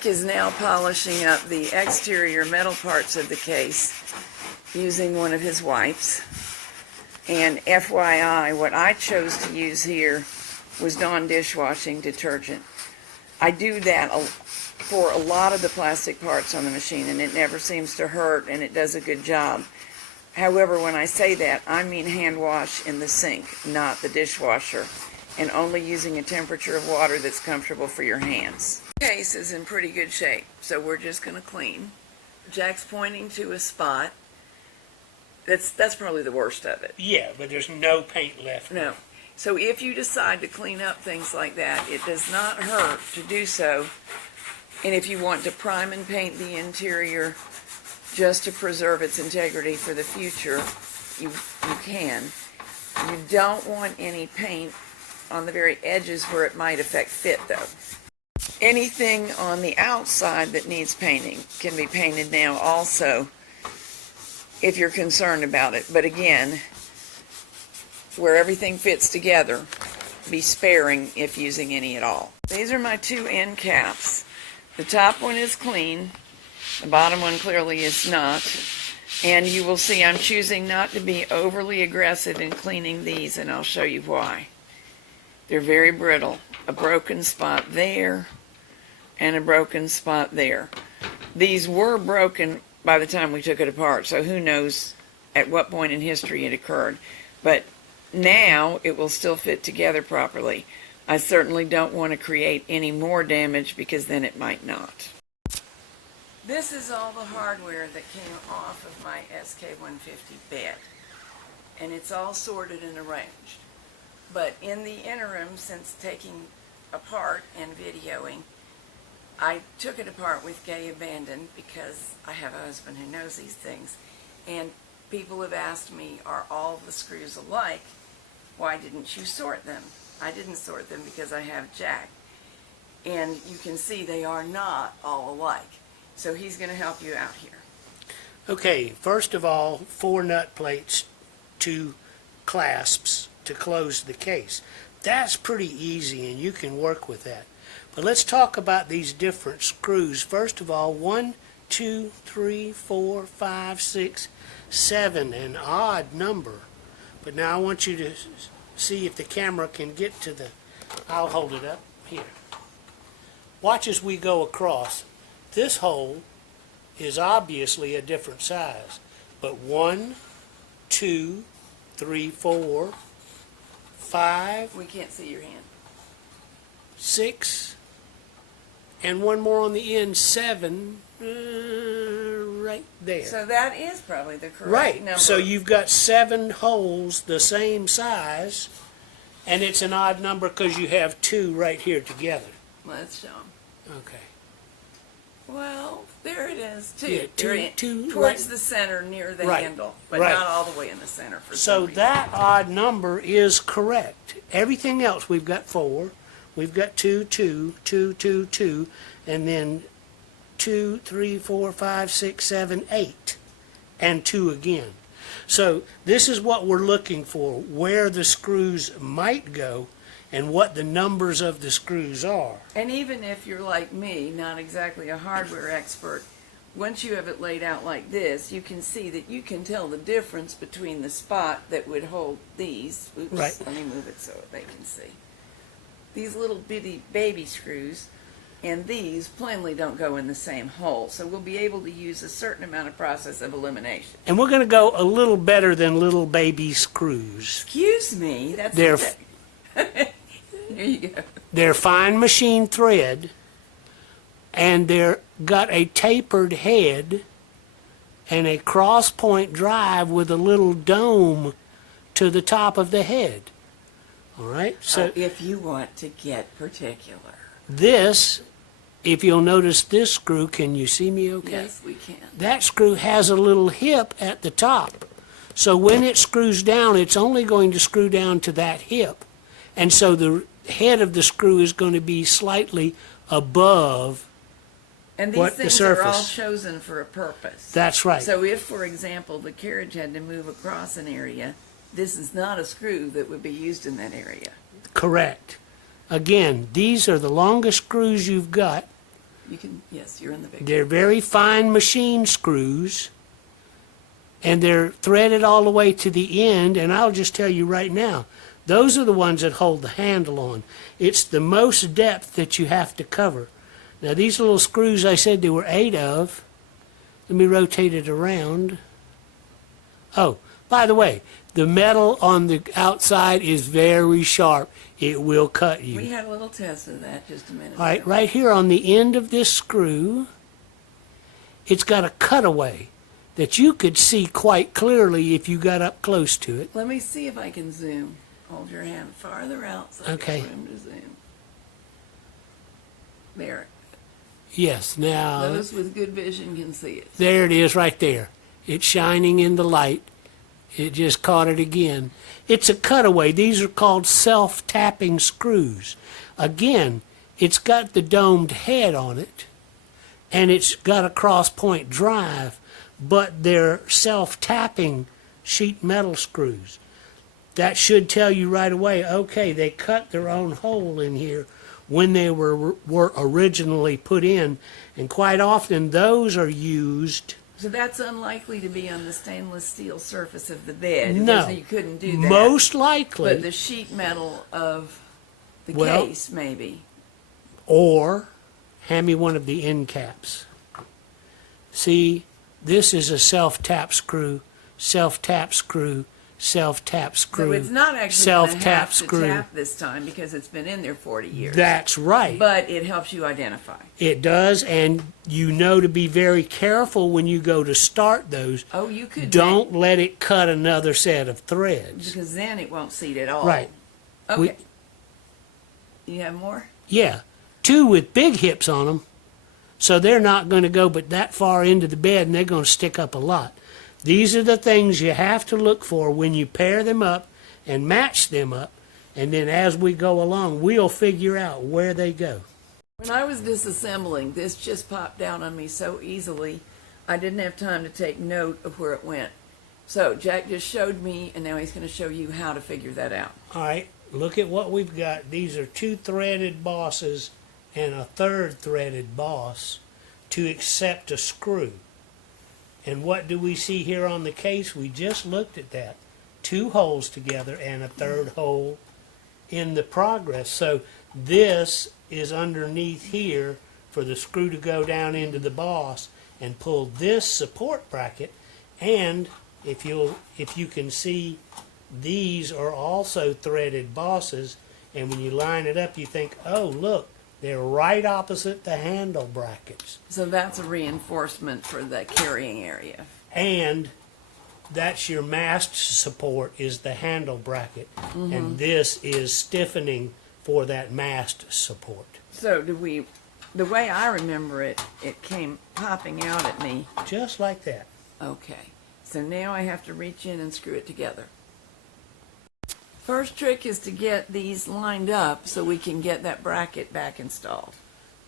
Jack is now polishing up the exterior metal parts of the case using one of his wipes. And FYI, what I chose to use here was non-dishwashing detergent. I do that for a lot of the plastic parts on the machine, and it never seems to hurt, and it does a good job. However, when I say that, I mean hand wash in the sink, not the dishwasher, and only using a temperature of water that's comfortable for your hands. The case is in pretty good shape, so we're just going to clean. Jack's pointing to a spot. That's probably the worst of it. Yeah, but there's no paint left. No. So if you decide to clean up things like that, it does not hurt to do so. And if you want to prime and paint the interior just to preserve its integrity for the future, you can. You don't want any paint on the very edges where it might affect fit, though. Anything on the outside that needs painting can be painted now also, if you're concerned about it. But again, where everything fits together, be sparing if using any at all. These are my two end caps. The top one is clean, the bottom one clearly is not, and you will see I'm choosing not to be overly aggressive in cleaning these, and I'll show you why. They're very brittle. A broken spot there and a broken spot there. These were broken by the time we took it apart, so who knows at what point in history it occurred. But now it will still fit together properly. I certainly don't want to create any more damage because then it might not. This is all the hardware that came off of my SK150 bed, and it's all sorted and arranged. But in the interim, since taking apart and videoing, I took it apart with gay abandon because I have a husband who knows these things, and people have asked me, are all the screws alike? Why didn't you sort them? I didn't sort them because I have Jack, and you can see they are not all alike. So he's going to help you out here. Okay, first of all, 4 nut plates, 2 clasps to close the case. That's pretty easy, and you can work with that. But let's talk about these different screws. First of all, 1, 2, 3, 4, 5, 6, 7, an odd number. But now I want you to see if the camera can get to the, I'll hold it up here. Watch as we go across. This hole is obviously a different size, but 1, 2, 3, 4, 5. We can't see your hand. 6, and one more on the end, 7, right there. So that is probably the correct number. So you've got 7 holes the same size, and it's an odd number because you have 2 right here together. Let's show them. Okay. Well, there it is, 2. Yeah, two towards right, the center near the right, handle, but right. not all the way in the center for some So reason. that odd number is correct. Everything else, we've got 4, we've got 2, 2, 2, 2, 2, and then 2, 3, 4, 5, 6, 7, 8, and 2 again. So this is what we're looking for, where the screws might go and what the numbers of the screws are. And even if you're like me, not exactly a hardware expert, once you have it laid out like this, you can see that you can tell the difference between the spot that would hold these. Oops, right. Let me move it so they can see. These little bitty baby screws and these plainly don't go in the same hole. So we'll be able to use a certain amount of process of elimination. And we're going to go a little better than little baby screws. Excuse me, that's They're Here you go. They're fine machine thread, and they're got a tapered head and a cross point drive with a little dome to the top of the head. All right? So if you want to get particular. This, if you'll notice this screw, can you see me okay? Yes, we can. That screw has a little hip at the top. So when it screws down, it's only going to screw down to that hip. And so the head of the screw is going to be slightly above and these what the things surface. are all chosen for a purpose. That's right. So if, for example, the carriage had to move across an area, this is not a screw that would be used in that area. Correct. Again, these are the longest screws you've got. You can, yes, you're in the picture. They're very fine machine screws, and they're threaded all the way to the end, and I'll just tell you right now, those are the ones that hold the handle on. It's the most depth that you have to cover. Now these little screws I said there were 8 of. Let me rotate it around. Oh, by the way, the metal on the outside is very sharp. It will cut you. We had a little test of that just a minute All right, ago. right here on the end of this screw, it's got a cutaway that you could see quite clearly if you got up close to it. Let me see if I can zoom. Hold your hand farther out so Okay. there's room to zoom. There. Yes, now, Those with good vision can see it. there it is right there. It's shining in the light. It just caught it again. It's a cutaway. These are called self-tapping screws. Again, it's got the domed head on it, and it's got a cross-point drive, but they're self-tapping sheet metal screws. That should tell you right away, okay, they cut their own hole in here when they were originally put in, and quite often those are used. So that's unlikely to be on the stainless steel surface of the bed. No. Because you couldn't do that. Most likely. But the sheet metal of the Well- case, maybe. Or, hand me one of the end caps. See, this is a self-tap screw, self-tap screw, self-tap screw. So it's not actually going to self-tap have to screw. tap this time because it's been in there 40 years. That's right. But it helps you identify. It does, and you know to be very careful when you go to start those. Oh, you could Don't let it cut another set of threads. because then it won't seat at all. Right. Okay. You have more? Yeah, 2 with big hips on them, so they're not going to go but that far into the bed, and they're going to stick up a lot. These are the things you have to look for when you pair them up and match them up, and then as we go along, we'll figure out where they go. When I was disassembling, this just popped down on me so easily, I didn't have time to take note of where it went. So Jack just showed me, and now he's going to show you how to figure that out. All right, look at what we've got. These are 2 threaded bosses and a 3rd threaded boss to accept a screw. And what do we see here on the case? We just looked at that. 2 holes together and a 3rd hole in the progress. So this is underneath here for the screw to go down into the boss and pull this support bracket. And if you can see, these are also threaded bosses, and when you line it up you think, oh look, they're right opposite the handle brackets. So that's a reinforcement for the carrying area. And that's your mast support is the handle bracket, and this is stiffening for that mast support. So the way I remember it, it came popping out at me. Just like that. Okay, so now I have to reach in and screw it together. First trick is to get these lined up so we can get that bracket back installed.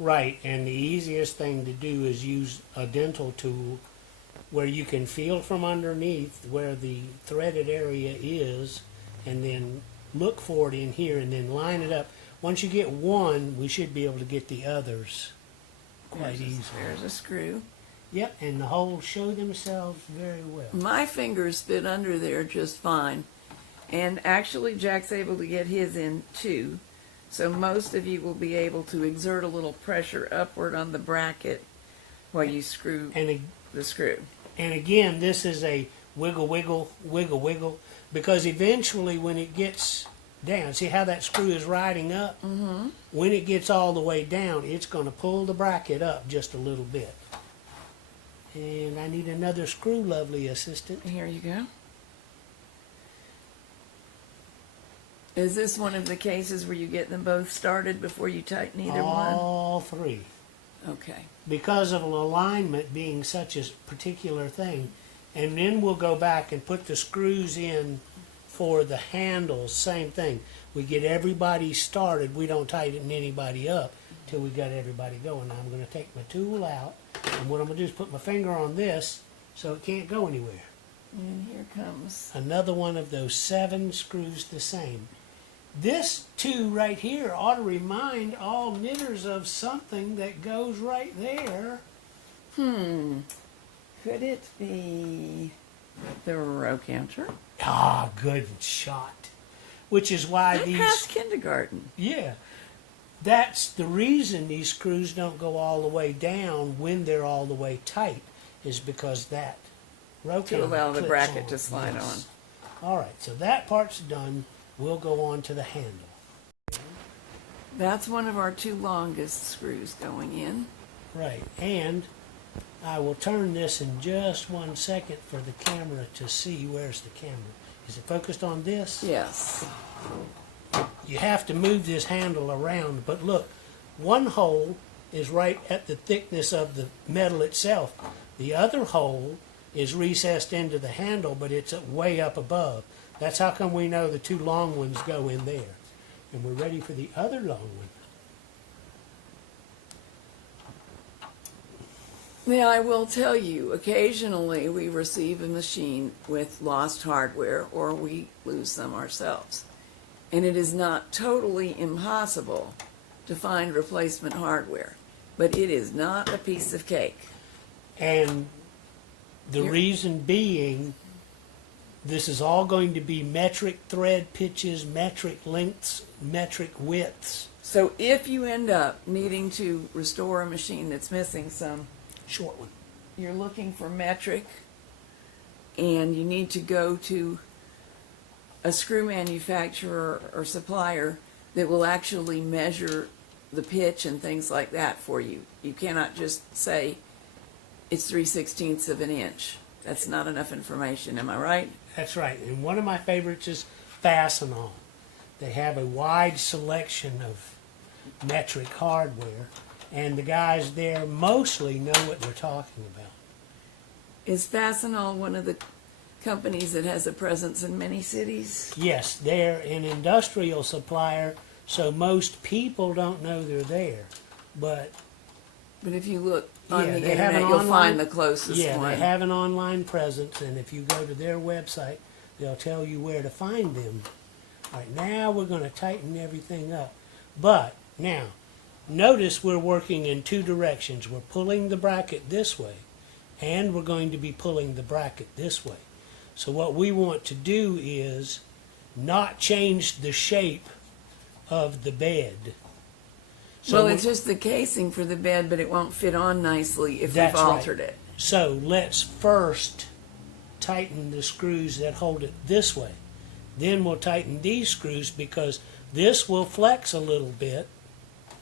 Right, and the easiest thing to do is use a dental tool where you can feel from underneath where the threaded area is, and then look for it in here and then line it up. Once you get one, we should be able to get the others quite easily. There's a screw. Yep, and the holes show themselves very well. My fingers fit under there just fine. And actually Jack's able to get his in too. So most of you will be able to exert a little pressure upward on the bracket while you screw the screw. And again, this is a wiggle, wiggle, wiggle, wiggle, because eventually when it gets down, see how that screw is riding up? Mm-hmm. When it gets all the way down, it's going to pull the bracket up just a little bit. And I need another screw, lovely assistant. Here you go. Is this one of the cases where you get them both started before you tighten either one? All 3. Okay. Because of alignment being such a particular thing. And then we'll go back and put the screws in for the handles, same thing. We get everybody started. We don't tighten anybody up till we got everybody going. Now I'm going to take my tool out, and what I'm going to do is put my finger on this so it can't go anywhere. And here comes. Another one of those 7 screws the same. This two right here ought to remind all knitters of something that goes right there. Could it be the row counter? Ah, good shot. Which is why I these... passed kindergarten. Yeah. That's the reason these screws don't go all the way down when they're all the way tight, is because that row To counter allow the clips bracket on. to slide Yes. All right, so that part's done. We'll go on to the handle. That's one of our two longest screws going in. Right, and I will turn this in just 1 second for the camera to see. Where's the camera? Is it focused on this? Yes. You have to move this handle around, but look, one hole is right at the thickness of the metal itself. The other hole is recessed into the handle, but it's way up above. That's how come we know the two long ones go in there. And we're ready for the other long one. Now, I will tell you, occasionally we receive a machine with lost hardware or we lose some ourselves. And it is not totally impossible to find replacement hardware, but it is not a piece of cake. And the reason being, this is all going to be metric thread pitches, metric lengths, metric widths. So if you end up needing to restore a machine that's missing some, Short one. you're looking for metric, and you need to go to a screw manufacturer or supplier that will actually measure the pitch and things like that for you. You cannot just say it's 3/16 of an inch. That's not enough information, am I right? That's right. And one of my favorites is Fastenal. They have a wide selection of metric hardware, and the guys there mostly know what they're talking about. Is Fastenal one of the companies that has a presence in many cities? Yes, they're an industrial supplier, so most people don't know they're there. But But if you look on yeah, the they have internet, an you'll online, find the closest yeah, one. they have an online presence, and if you go to their website, they'll tell you where to find them. All right, now we're going to tighten everything up. But now, notice we're working in two directions. We're pulling the bracket this way, and we're going to be pulling the bracket this way. So what we want to do is not change the shape of the bed. So Well, it's just the casing for the bed, but it won't fit on nicely if you've That's right. altered it. So let's first tighten the screws that hold it this way. Then we'll tighten these screws because this will flex a little bit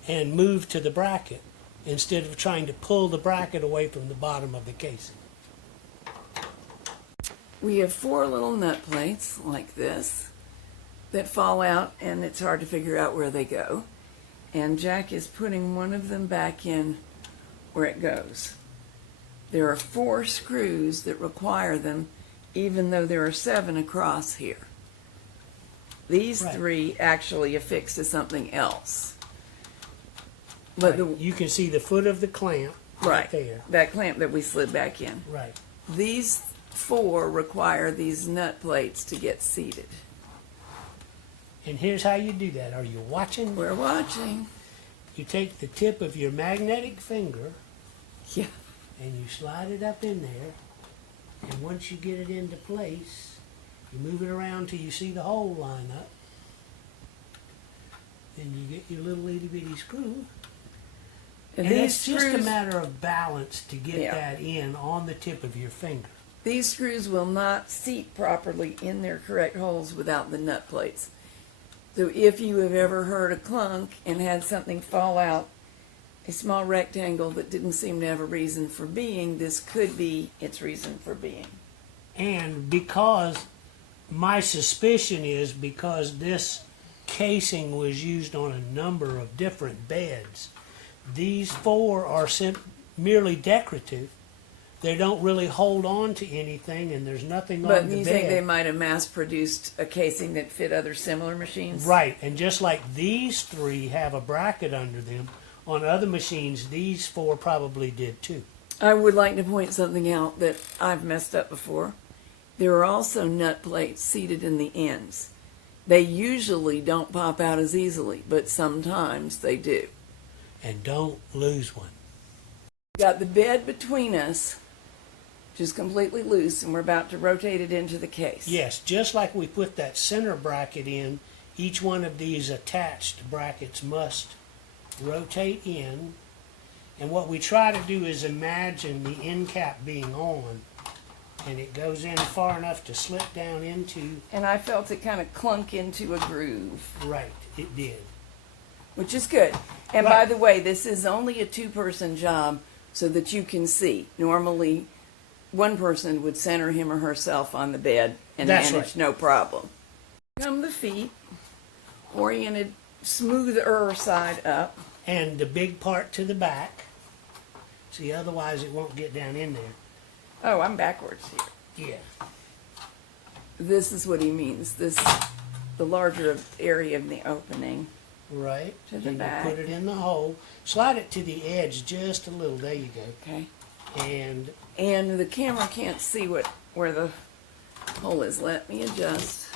and move to the bracket instead of trying to pull the bracket away from the bottom of the casing. We have 4 little nut plates like this that fall out, and it's hard to figure out where they go. And Jack is putting one of them back in where it goes. There are 4 screws that require them, even though there are 7 across here. These Right. 3 actually affix to something else. But Right. You can see the foot of the clamp right there. that clamp that we slid back in. Right. These 4 require these nut plates to get seated. And here's how you do that. Are you watching? We're watching. You take the tip of your magnetic finger Yeah. and you slide it up in there. And once you get it into place, you move it around till you see the hole line up. Then you get your little itty bitty screw. And these it's just a screws, matter of balance to get Yeah. that in on the tip of your finger. these screws will not seat properly in their correct holes without the nut plates. So if you have ever heard a clunk and had something fall out, a small rectangle that didn't seem to have a reason for being, this could be its reason for being. And because my suspicion is because this casing was used on a number of different beds, these 4 are merely decorative. They don't really hold on to anything, and there's nothing But on the you bed. think they might have mass-produced a casing that fit other similar machines? Right, and just like these 3 have a bracket under them, on other machines, these 4 probably did too. I would like to point something out that I've messed up before. There are also nut plates seated in the ends. They usually don't pop out as easily, but sometimes they do. And don't lose one. We've got the bed between us, just completely loose, and we're about to rotate it into the case. Yes, just like we put that center bracket in, each one of these attached brackets must rotate in. And what we try to do is imagine the end cap being on, and it goes in far enough to slip down into. And I felt it kind of clunk into a groove. Right, it did. Which is good. And Right. by the way, this is only a two-person job so that you can see. Normally, one person would center him or herself on the bed and That's manage right. no problem. Come the feet, oriented smoother side up. And the big part to the back. See, otherwise it won't get down in there. Oh, I'm backwards here. Yeah. This is what he means. This, the larger area of the opening. Right. To the And back. you put it in the hole. Slide it to the edge just a little. There you go. Okay. And the camera can't see where the hole is. Let me adjust.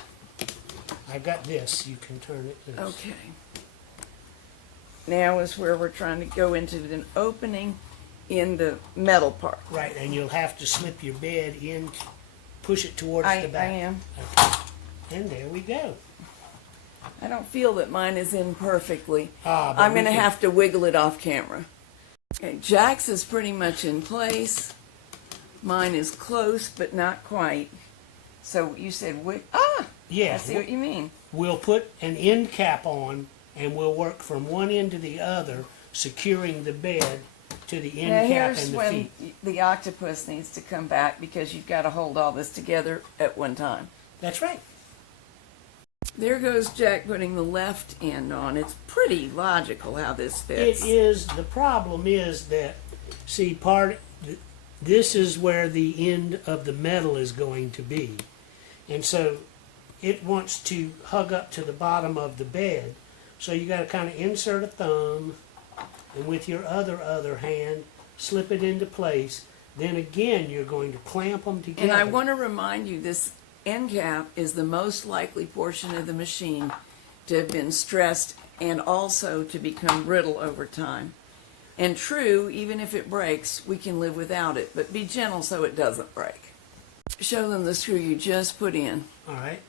I got this. You can turn it loose. Okay. Now is where we're trying to go into an opening in the metal part. Right, and you'll have to slip your bed in, push it towards I the back. am. Okay. And there we go. I don't feel that mine is in perfectly. But I'm we going to can- have to wiggle it off camera. Okay, Jack's is pretty much in place. Mine is close, but not quite. So you said, I Yeah, see what you mean. we'll put an end cap on, and we'll work from one end to the other, securing the bed to the end Now cap here's and the when feet. the octopus needs to come back because you've got to hold all this together at one time. That's right. There goes Jack putting the left end on. It's pretty logical how this fits. It is. The problem is that, see, this is where the end of the metal is going to be. And so it wants to hug up to the bottom of the bed. So you got to kind of insert a thumb, and with your other hand, slip it into place. Then again, you're going to clamp them together. And I want to remind you, this end cap is the most likely portion of the machine to have been stressed and also to become brittle over time. And true, even if it breaks, we can live without it, but be gentle so it doesn't break. Show them the screw you just put in. All right.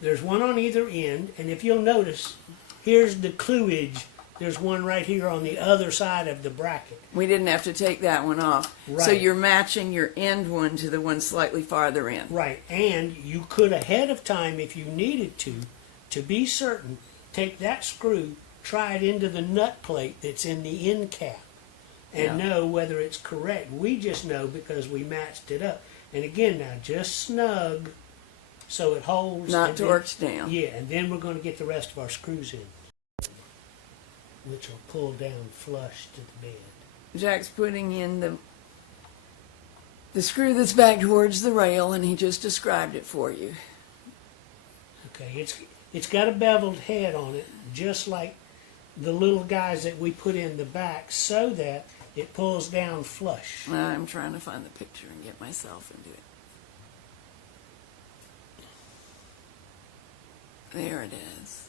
There's one on either end, and if you'll notice, here's the cleavage. There's one right here on the other side of the bracket. We didn't have to take that one off. Right. So you're matching your end one to the one slightly farther in. Right, and you could ahead of time, if you needed to be certain, take that screw, try it into the nut plate that's in the end cap, and Yeah. know whether it's correct. We just know because we matched it up. And again, now just snug so it holds. Not and then- torqued down. Yeah, and then we're going to get the rest of our screws in, which will pull down flush to the bed. Jack's putting in the screw that's back towards the rail, and he just described it for you. Okay, it's got a beveled head on it, just like the little guys that we put in the back, so that it pulls down flush. I'm trying to find the picture and get myself into it. There it is.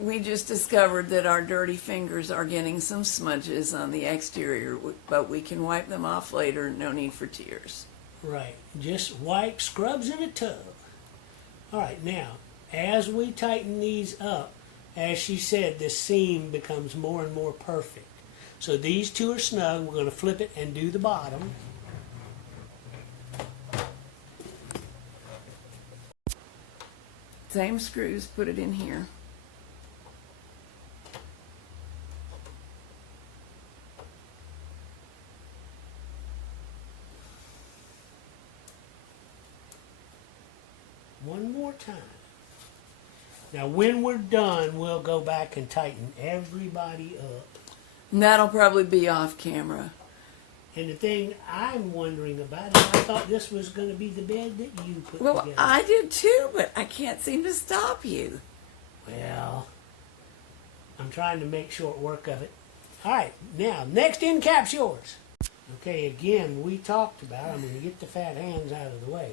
We just discovered that our dirty fingers are getting some smudges on the exterior, but we can wipe them off later. No need for tears. Right, just wipe, scrubs in a tub. All right, now, as we tighten these up, as she said, the seam becomes more and more perfect. So these two are snug. We're going to flip it and do the bottom. Same screws, put it in here. One more time. Now, when we're done, we'll go back and tighten everybody up. And that'll probably be off camera. And the thing I'm wondering about is I thought this was going to be the bed that you put Well, together. I did too, but I can't seem to stop you. Well, I'm trying to make short work of it. All right, now, next end cap's yours. Okay, again, we talked about, I'm going to get the fat hands out of the way,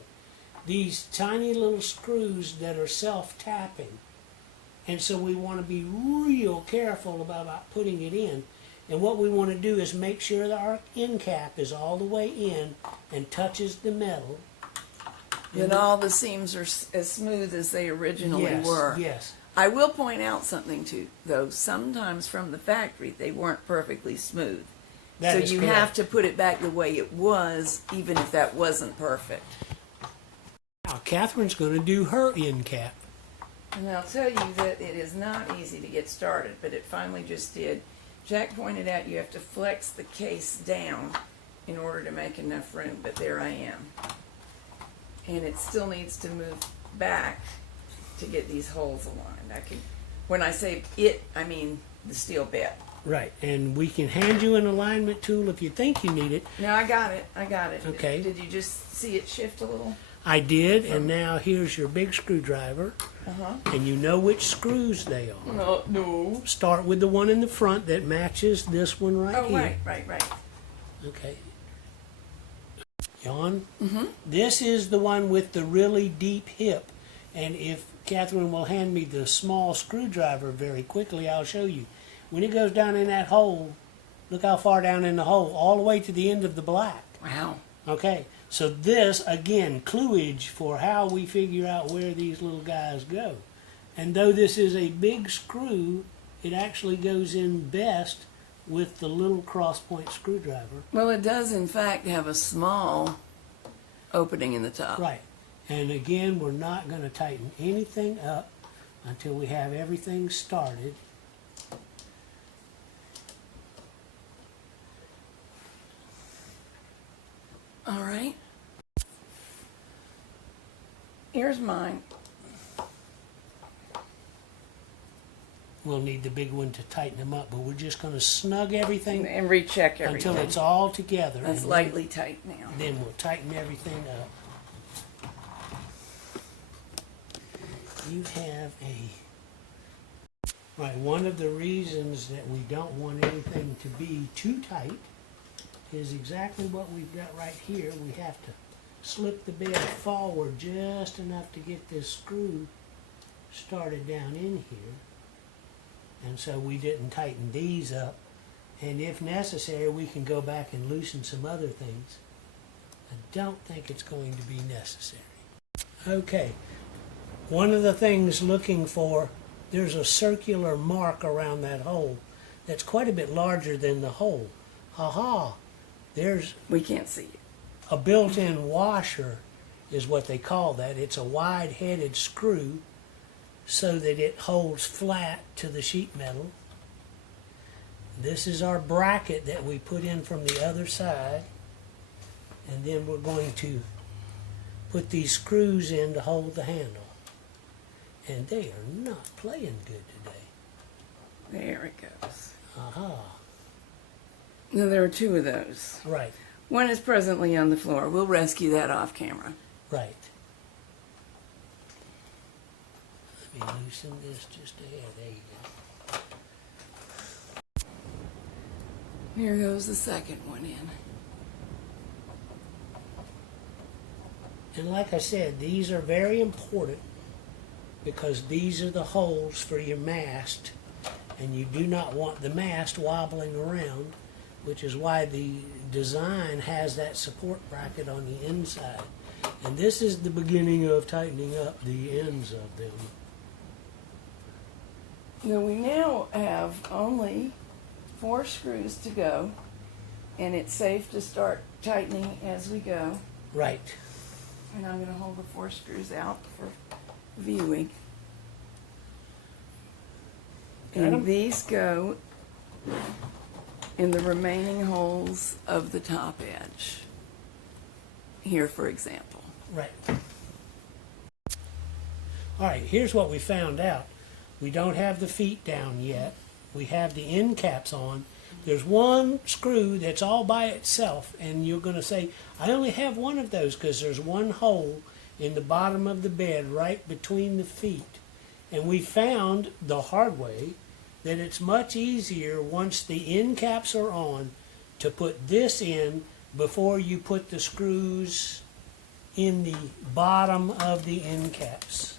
these tiny little screws that are self-tapping. And so we want to be real careful about putting it in. And what we want to do is make sure that our end cap is all the way in and touches the metal. And all the seams are as smooth as they originally were. Yes. I will point out something too, though. Sometimes from the factory, they weren't perfectly smooth. That so is you correct. have to put it back the way it was, even if that wasn't perfect. Now, Catherine's going to do her end cap. And I'll tell you that it is not easy to get started, but it finally just did. Jack pointed out you have to flex the case down in order to make enough room, but there I am. And it still needs to move back to get these holes aligned. When I say it, I mean the steel bit. Right, and we can hand you an alignment tool if you think you need it. No, I got it. I got it. Okay. Did you just see it shift a little? I did, and now here's your big screwdriver, and you know which screws they are. No. Start with the one in the front that matches this one right here. Right. Okay. Jan? This is the one with the really deep hip, and if Catherine will hand me the small screwdriver very quickly, I'll show you. When it goes down in that hole, look how far down in the hole, all the way to the end of the black. Wow. Okay, so this, again, cluage for how we figure out where these little guys go. And though this is a big screw, it actually goes in best with the little cross-point screwdriver. Well, it does, in fact, have a small opening in the top. Right. And again, we're not going to tighten anything up until we have everything started. All right. Here's mine. We'll need the big one to tighten them up, but we're just going to snug everything And recheck everything. until it's all together. That's and lightly tight now. then we'll tighten everything up. You have right, one of the reasons that we don't want anything to be too tight is exactly what we've got right here. We have to slip the bed forward just enough to get this screw started down in here. And so we didn't tighten these up. And if necessary, we can go back and loosen some other things. I don't think it's going to be necessary. Okay, one of the things looking for, there's a circular mark around that hole that's quite a bit larger than the hole. There's We can't see it. a built-in washer is what they call that. It's a wide-headed screw so that it holds flat to the sheet metal. This is our bracket that we put in from the other side, and then we're going to put these screws in to hold the handle. And they are not playing good today. There it goes. No, there are two of those. Right, One is presently on the floor. We'll rescue that off camera. right. Let me loosen this just a hair. There you go. Here goes the second one in. And like I said, these are very important because these are the holes for your mast, and you do not want the mast wobbling around, which is why the design has that support bracket on the inside. And this is the beginning of tightening up the ends of them. Now we now have only 4 screws to go, and it's safe to start tightening as we go. Right. And I'm going to hold the 4 screws out for viewing. Got 'em? And these go in the remaining holes of the top edge. Here, for example. Right. All right, here's what we found out. We don't have the feet down yet. We have the end caps on. There's one screw that's all by itself, and you're going to say, I only have one of those because there's one hole in the bottom of the bed right between the feet. And we found the hard way that it's much easier once the end caps are on to put this in before you put the screws in the bottom of the end caps.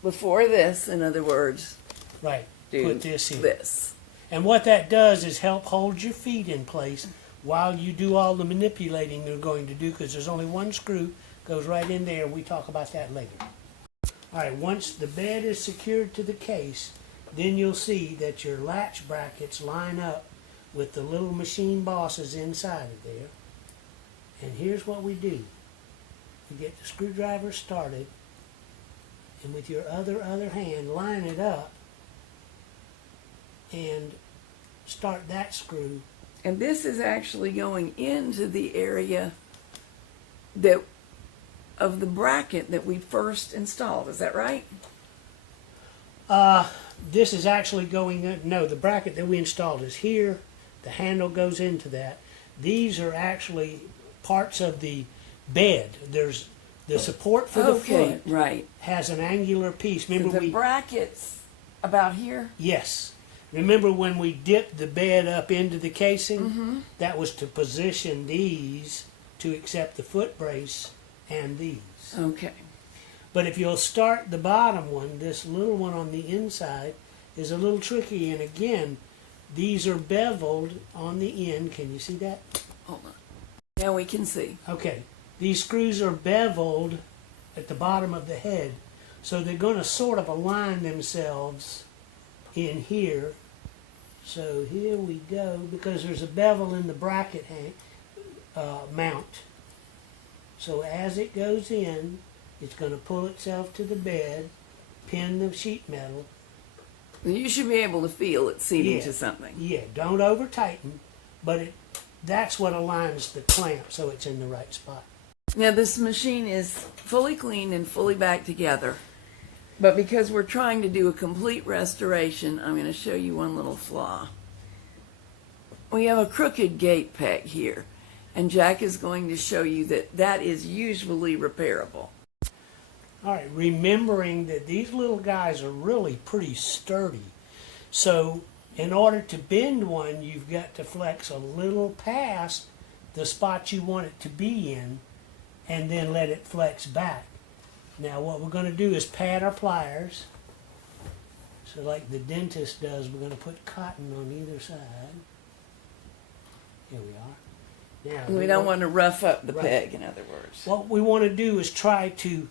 Before this, in other words, Right, do put this in. this. And what that does is help hold your feet in place while you do all the manipulating you're going to do, because there's only one screw goes right in there, and we talk about that later. All right, once the bed is secured to the case, then you'll see that your latch brackets line up with the little machine bosses inside of there. And here's what we do. You get the screwdriver started, and with your other hand, line it up and start that screw. And this is actually going into the area that of the bracket that we first installed. Is that right? This is actually going in, no, the bracket that we installed is here. The handle goes into that. These are actually parts of the bed. There's the support for the foot right. has an angular piece. Remember So the brackets about here? Yes. Remember when we dipped the bed up into the casing? That was to position these to accept the foot brace and these. Okay. But if you'll start the bottom one, this little one on the inside is a little tricky. And again, these are beveled on the end. Can you see that? Hold on. Now we can see. Okay. These screws are beveled at the bottom of the head. So they're going to sort of align themselves in here. So here we go, because there's a bevel in the bracket mount. So as it goes in, it's going to pull itself to the bed, pin the sheet metal. You should be able to feel it seating Yeah. to something. Yeah, don't over tighten, but that's what aligns the clamp so it's in the right spot. Now this machine is fully cleaned and fully back together. But because we're trying to do a complete restoration, I'm going to show you one little flaw. We have a crooked gate peg here, and Jack is going to show you that that is usually repairable. All right, remembering that these little guys are really pretty sturdy. So in order to bend one, you've got to flex a little past the spot you want it to be in, and then let it flex back. Now what we're going to do is pad our pliers. So like the dentist does, we're going to put cotton on either side. Here we are. Now, We don't want to rough up the Right. peg, in other words. what we want to do is try to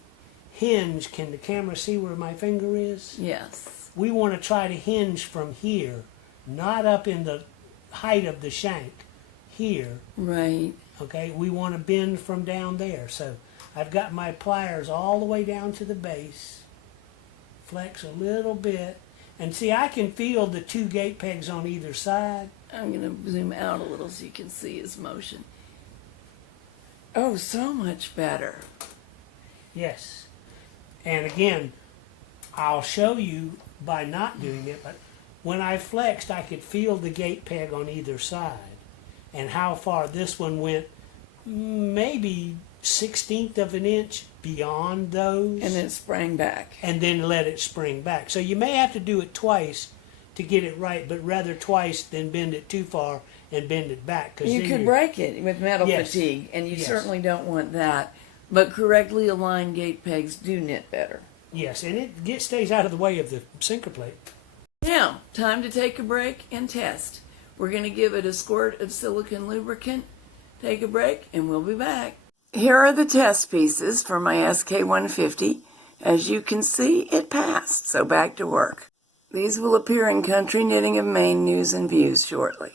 hinge. Can the camera see where my finger is? Yes. We want to try to hinge from here, not up in the height of the shank, here. Right. Okay, we want to bend from down there. So I've got my pliers all the way down to the base, flex a little bit, and see, I can feel the two gate pegs on either side. I'm going to zoom out a little so you can see his motion. Oh, so much better. Yes. And again, I'll show you by not doing it, but when I flexed, I could feel the gate peg on either side and how far this one went, maybe 1/16 of an inch beyond those. And then it sprang back. And then let it spring back. So you may have to do it twice to get it right, but rather twice than bend it too far and bend it back. You could break it with metal Yes. fatigue, and you Yes. certainly don't want that. But correctly aligned gate pegs do knit better. Yes, and it stays out of the way of the sinker plate. Now, time to take a break and test. We're going to give it a squirt of silicone lubricant, take a break, and we'll be back. Here are the test pieces for my SK150. As you can see, it passed, so back to work. These will appear in Country Knitting of Maine News and Views shortly.